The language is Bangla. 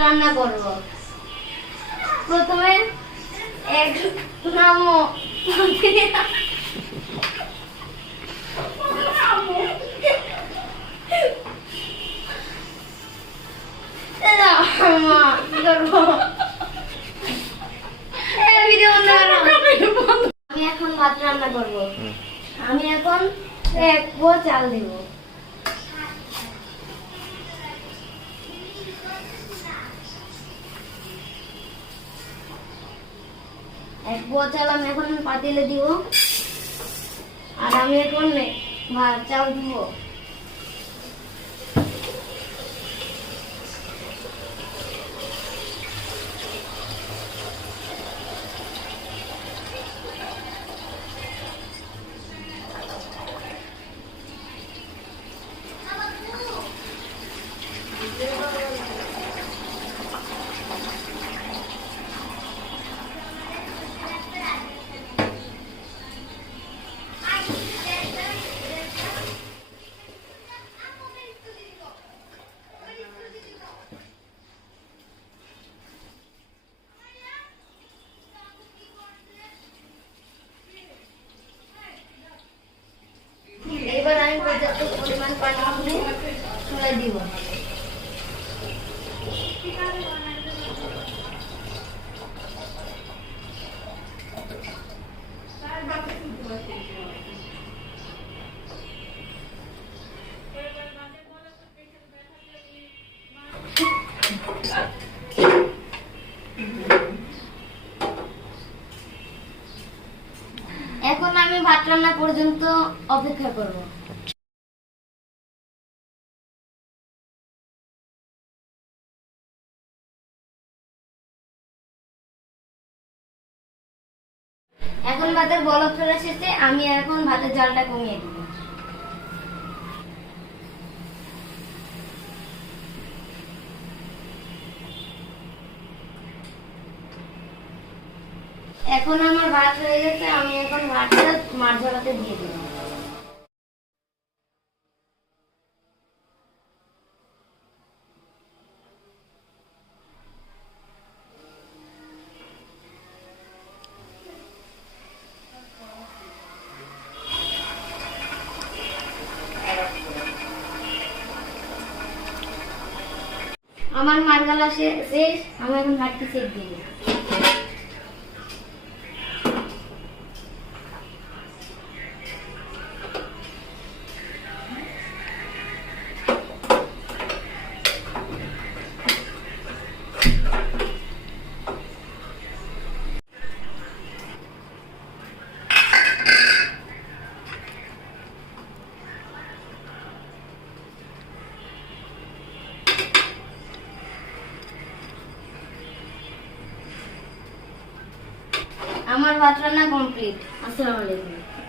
রান্না করব। প্রথমে এক নামো আমি এখন ভাত রান্না করব। আমি এখন এক পোয়া চাল দিব। এক পোয়া চাল আমি এখন পাতিলে দিব, আর আমি এখন ভাত চাল দিব। এবার আমি পর্যাপ্ত পরিমাণ পানি দিয়ে চুলায় দিব। এখন আমি ভাত রান্না পর্যন্ত অপেক্ষা করব। এখন ভাতের বলক চলে এসেছে, আমি এখন ভাতের জালটা কমিয়ে দিব। এখন আমার ভাত হয়ে গেছে, আমি এখন ভাতটা মাছ ঝোলাতে দিয়ে দেব। আমার মারগালা শেষ, আমি এখন ভাতটি সেক দিব। আমার ভাত রান্না কমপ্লিট। আসসালামু আলাইকুম।